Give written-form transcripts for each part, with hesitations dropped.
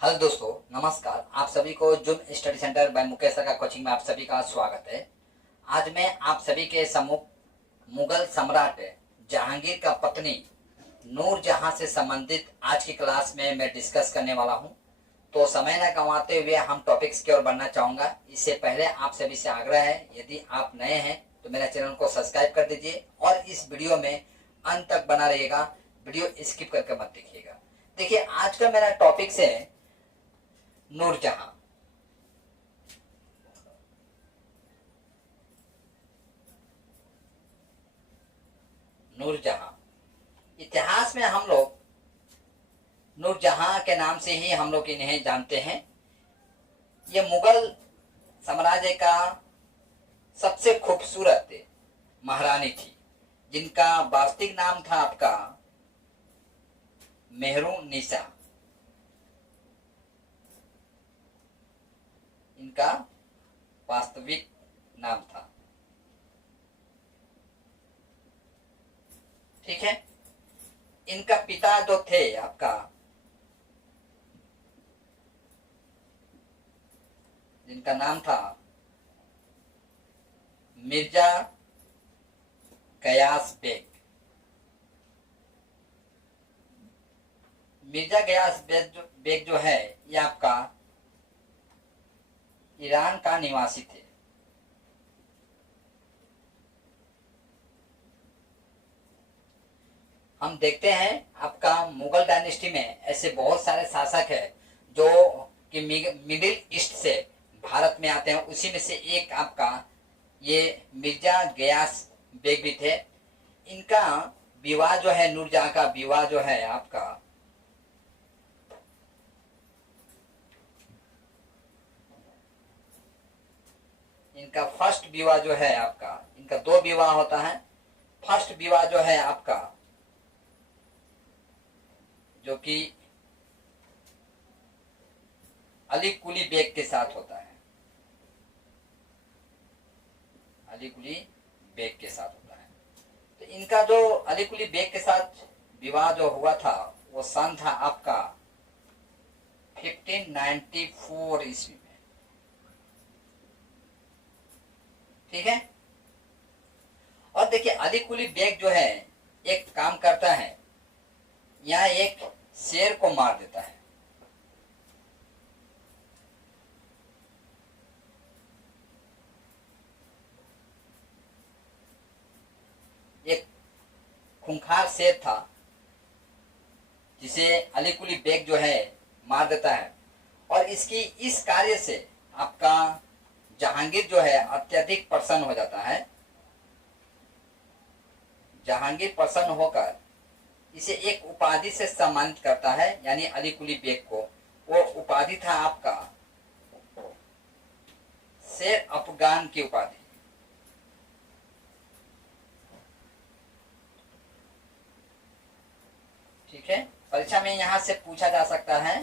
Hello दोस्तों, नमस्कार। आप सभी को zoom study centre by Mukesh sir का कोचिंग में आप सभी का स्वागत है। आज मैं आप सभी के सम्मुख मुगल सम्राट जहांगीर का पत्नी नूर जहां से संबंधित आज की क्लास में मैं डिस्कस करने वाला हूं। तो समय न गंवाते हुए हम टॉपिक्स की ओर बढ़ना चाहूंगा। इससे पहले आप सभी से आग्रह है, यदि आप नए हैं तो मेरा चैनल को सब्सक्राइब कर दीजिए और इस वीडियो में अंत तक बना रहिएगा। वीडियो स्किप करके मत देखिएगा। देखिए, आज का मेरा टॉपिक है नूरजहां। नूरजहां इतिहास में हम लोग नूरजहां के नाम से ही हम लोग इन्हें जानते हैं। ये मुगल साम्राज्य का सबसे खूबसूरत महारानी थी, जिनका वास्तविक नाम था आपका मेहरुन्निसा। इनका वास्तविक नाम था। ठीक है। इनका पिता जो थे आपका, जिनका नाम था मिर्जा गयास बेग। मिर्जा गयास बेग जो है, ये आपका ईरान का निवासी थे। हम देखते हैं आपका मुगल डायनेस्टी में ऐसे बहुत सारे शासक हैं जो कि मिडिल ईस्ट से भारत में आते हैं। उसी में से एक आपका ये मिर्जा गयास बेग भी थे। इनका विवाह जो है, नूरजहां का विवाह जो है आपका इनका फर्स्ट विवाह जो है आपका, इनका दो विवाह होता है। फर्स्ट विवाह जो है आपका, जो कि अली कुली बेग के साथ होता है। अली कुली बेग के साथ होता है। तो इनका जो अली कुली बेग के साथ विवाह जो हुआ था, वो सन था आपका 1594 ईस्वी में। ठीक है। और देखिए, अली कुली बेग जो है एक काम करता है, यहाँ एक शेर को मार देता है। एक खूंखार शेर था जिसे अली कुली बेग जो है मार देता है। और इसकी इस कार्य से आपका जहांगीर जो है अत्यधिक प्रसन्न हो जाता है। जहांगीर प्रसन्न होकर इसे एक उपाधि से सम्मानित करता है, यानी अली कुली बेग को। वो उपाधि था आपका शेर अफगान की उपाधि। ठीक है। परीक्षा में यहां से पूछा जा सकता है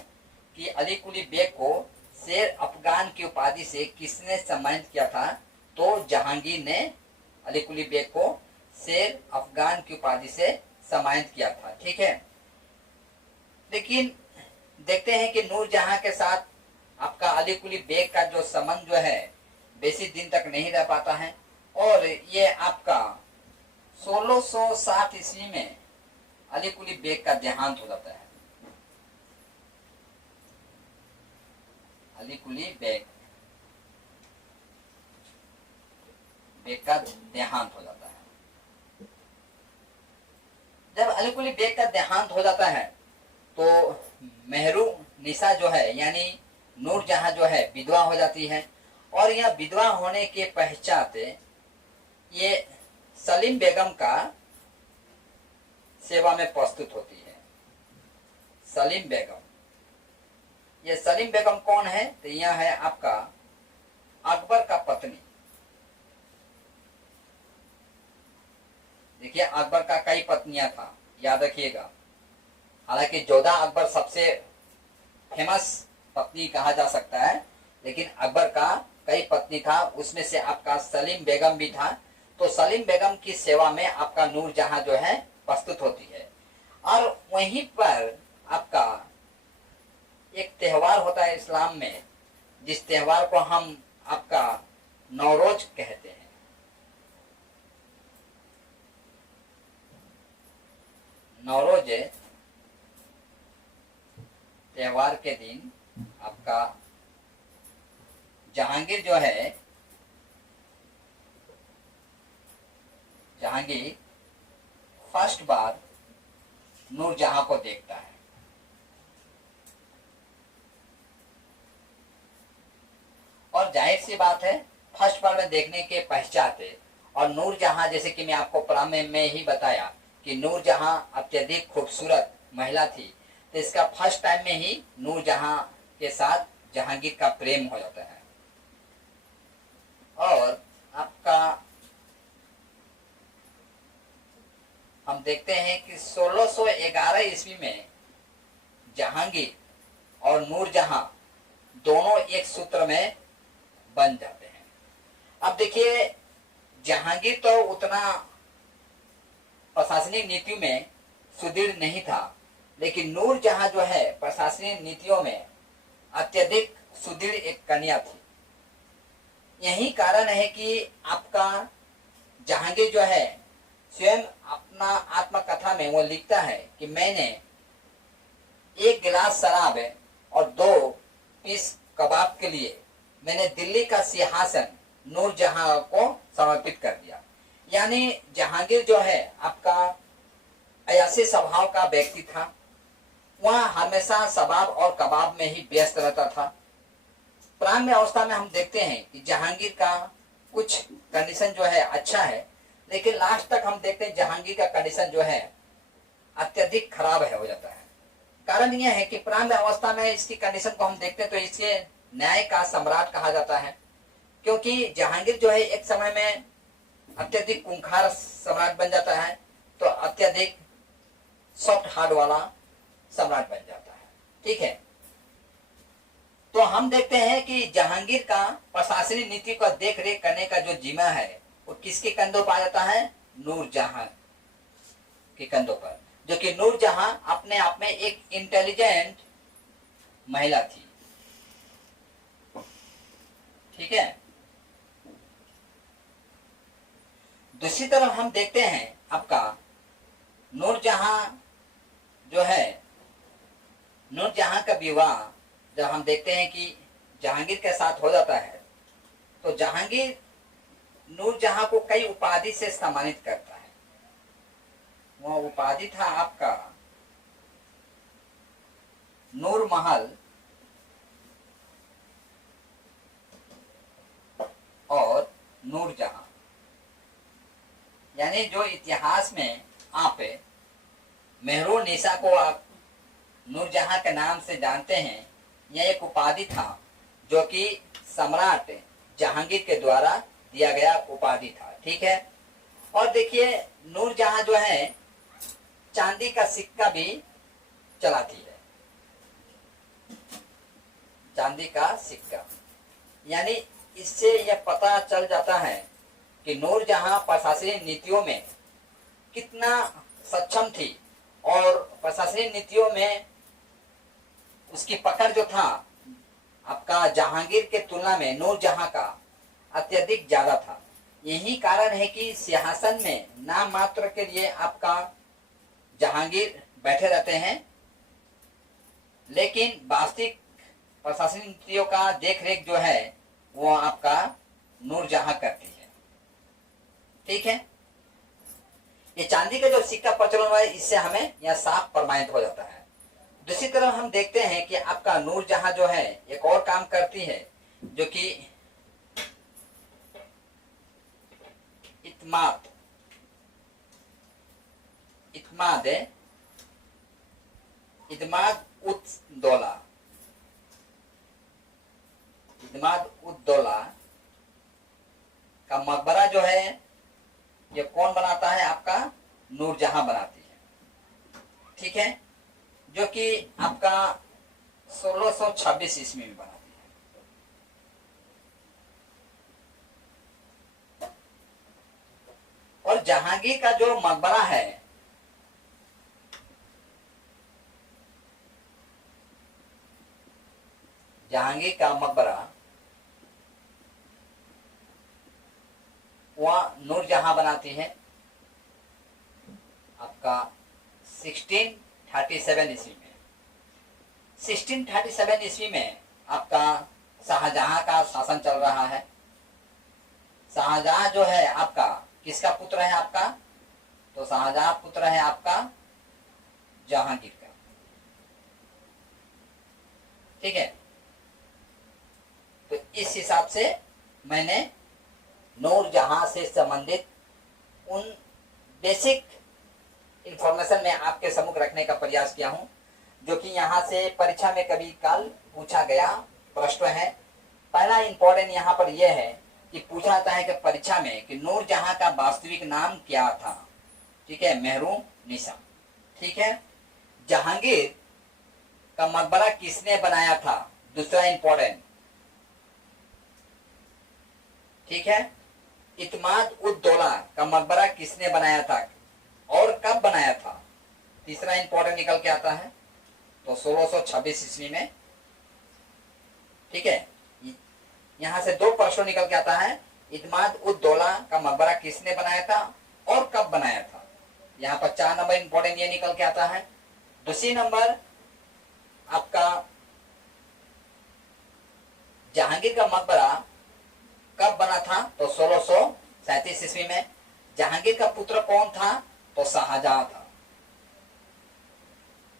कि अली कुली बेग को शेर अफगान की उपाधि से किसने सम्मानित किया था। तो जहांगीर ने अली कुली बेग को शेर अफगान की उपाधि से सम्मानित किया था। ठीक है। लेकिन देखते हैं कि नूरजहां के साथ आपका अली कुली बेग का जो संबंध जो है बेसी दिन तक नहीं रह पाता है। और ये आपका 1660 ईस्वी में अली कुली बेग का देहांत हो जाता है। अली कुली बेग का देहांत हो जाता है। जब अली कुली बेग का देहांत हो जाता है तो मेहरुन्निसा जो है, यानी नूरजहां जो है, विधवा हो जाती है। और यह विधवा होने के पश्चात ये सलीम बेगम का सेवा में प्रस्तुत होती है। सलीम बेगम, ये सलीम बेगम कौन है? तो यह है आपका अकबर का पत्नी। देखिए, अकबर का कई पत्नियां था, याद रखिएगा। हालांकि जोधा अकबर सबसे फेमस पत्नी कहा जा सकता है, लेकिन अकबर का कई पत्नी था। उसमें से आपका सलीम बेगम भी था। तो सलीम बेगम की सेवा में आपका नूरजहां जो है प्रस्तुत होती है। और वहीं पर आपका एक त्योहार होता है इस्लाम में, जिस त्योहार को हम आपका नौरोज कहते हैं। नौरोज त्योहार के दिन आपका जहांगीर जो है, जहांगीर फर्स्ट बार नूरजहां को देखता है। और जाहिर सी बात है, फर्स्ट बार में देखने के पश्चात और नूरजहां, जैसे कि मैं आपको प्रारंभ में ही बताया कि नूरजहां अत्यधिक खूबसूरत महिला थी, तो इसका फर्स्ट टाइम में ही नूरजहां के साथ जहांगीर का प्रेम हो जाता है। और आपका हम देखते हैं कि 1611 ईस्वी में जहांगीर और नूरजहां दोनों एक सूत्र में बन जाते हैं। अब देखिए, जहांगीर तो उतना प्रशासनिक नीतियों में सुदृढ़ नहीं था, लेकिन नूरजहां जो है प्रशासनिक नीतियों में अत्यधिक सुदृढ़ एक कन्या थी। यही कारण है कि आपका जहांगीर जो है स्वयं अपना आत्मकथा में वो लिखता है कि मैंने एक गिलास शराब और 2 पीस कबाब के लिए मैंने दिल्ली का सिंहासन नूरजहां को समर्पित कर दिया। यानी जहांगीर जो है आपका अयासी स्वभाव का व्यक्ति था। वह हमेशा शराब और कबाब में ही व्यस्त रहता था। प्रारंभ अवस्था में हम देखते हैं कि जहांगीर का कुछ कंडीशन जो है अच्छा है, लेकिन लास्ट तक हम देखते हैं जहांगीर का कंडीशन जो है अत्यधिक खराब है हो जाता है। कारण यह है कि प्रारंभ अवस्था में इसकी कंडीशन को हम देखते हैं तो इसे न्याय का सम्राट कहा जाता है, क्योंकि जहांगीर जो है एक समय में अत्यधिक खूंखार सम्राट बन जाता है, तो अत्यधिक सॉफ्ट हार्ट वाला सम्राट बन जाता है। ठीक है, तो हम देखते हैं कि जहांगीर का प्रशासनिक नीति का देख रेख करने का जो जिम्मा है वो किसके कंधों पर आ जाता है? नूरजहां के कंधों पर, जो कि नूरजहां अपने आप में एक इंटेलिजेंट महिला थी। ठीक है, दूसरी तरफ हम देखते हैं आपका नूरजहां जो है, नूरजहां का विवाह जब हम देखते हैं कि जहांगीर के साथ हो जाता है, तो जहांगीर नूरजहां को कई उपाधि से सम्मानित करता है। वह उपाधि था आपका नूर महल और नूरजहां। यानी जो इतिहास में आप मेहरुन्निसा को आप नूरजहां के नाम से जानते हैं, यह एक उपाधि था जो कि सम्राट जहांगीर के द्वारा दिया गया उपाधि था। ठीक है, और देखिए नूरजहां जो है चांदी का सिक्का भी चलाती है, चांदी का सिक्का। यानी इससे यह पता चल जाता है कि नूरजहां प्रशासनिक नीतियों में कितना सक्षम थी, और प्रशासनिक नीतियों में उसकी पकड़ जो था आपका जहांगीर के तुलना में नूरजहां का अत्यधिक ज्यादा था। यही कारण है कि सिंहासन में नाम मात्र के लिए आपका जहांगीर बैठे रहते हैं, लेकिन वास्तविक प्रशासनिक नीतियों का देख रेख जो है वो आपका नूरजहां करती है। ठीक है, ये चांदी का जो सिक्का प्रचलन हुआ है, इससे हमें यह साफ प्रमाणित हो जाता है। दूसरी तरफ हम देखते हैं कि आपका नूरजहां जो है एक और काम करती है, जो कि इत्माद इत्माद इत्माद उद दौला इत्माद उद दौला का मकबरा जो है ये कौन बनाता है? आपका नूरजहां बनाती है। ठीक है, जो कि आपका 1626 ईस्वी में बनाती है। और जहांगीर का जो मकबरा है जहांगीर का मकबरा वह नूरजहां बनाती है आपका 1637 ईस्वी में। 1637 ईस्वी में आपका शाहजहां का शासन चल रहा है। शाहजहां जो है आपका किसका पुत्र है आपका? तो शाहजहां पुत्र है आपका जहांगीर का। ठीक है, तो इस हिसाब से मैंने नूरजहां से संबंधित उन बेसिक इंफॉर्मेशन में आपके सम्मुख रखने का प्रयास किया हूं, जो कि यहां से परीक्षा में कभी काल पूछा गया प्रश्न है। पहला इंपॉर्टेंट यहां पर यह है कि पूछा जाता है कि परीक्षा में कि नूरजहां का वास्तविक नाम क्या था। ठीक है, महरूम निसा। ठीक है, जहांगीर का मकबरा किसने बनाया था? दूसरा इंपॉर्टेंट। ठीक है, इत्माद उद दौला का मकबरा किसने बनाया था और कब बनाया था? तीसरा इंपॉर्टेंट निकल के आता है तो 1626 ईस्वी में। ठीक है, यहां से दो प्रश्न निकल के आता है, इत्माद उद दौला का मकबरा किसने बनाया था और कब बनाया था। यहाँ पर 4 नंबर इंपॉर्टेंट ये निकल के आता है। दूसरी नंबर आपका जहांगीर का मकबरा कब बना था? तो 1637 ईस्वी में। जहांगीर का पुत्र कौन था? तो शाहजहां था।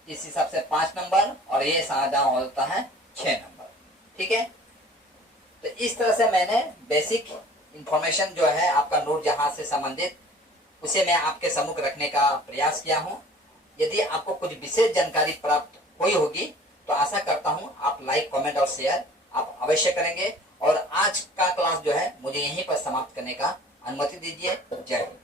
इस हिसाब से 5 नंबर और ये शाहजहां होता है 6 नंबर। ठीक है, तो इस तरह से मैंने बेसिक इंफॉर्मेशन जो है आपका नूरजहां से संबंधित उसे मैं आपके सम्मुख रखने का प्रयास किया हूं। यदि आपको कुछ विशेष जानकारी प्राप्त हुई होगी तो आशा करता हूं आप लाइक, कमेंट और शेयर आप अवश्य करेंगे। और आज का क्लास जो है मुझे यहीं पर समाप्त करने का अनुमति दीजिए। जय हिंद।